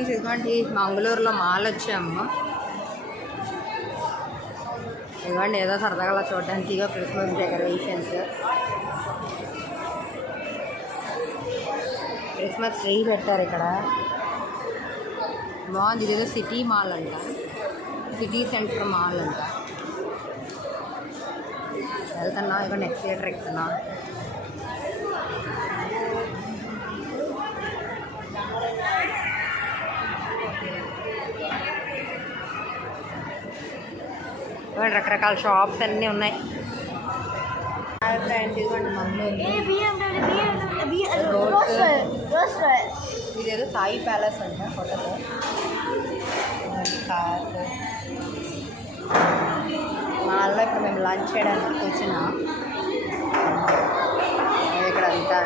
ఇదిగోండి మంగళూరులో మాల్ వచ్చాము. ఇదిగోండి ఏదో సరదాగా చూడడానికి క్రిస్మస్ డెకరేషన్స్, క్రిస్మస్ ట్రీ పెట్టారు ఇక్కడ. బాగుంది. ఇదేదో సిటీ మాల్ అంట, సిటీ సెంటర్ మాల్ అంట. వెళ్తున్నా. ఇక నెక్స్ట్ థియేటర్ ఎక్కుతున్నా. రకరకాల షాప్స్ అన్నీ ఉన్నాయి. ఇదేదో సాయి ప్యాలెస్ అంట కొత్తగా. కార్స్ మాల్లో ఇప్పుడు మేము లంచ్ చేయడానికి కూర్చున్నాం. ఇక్కడ అంతా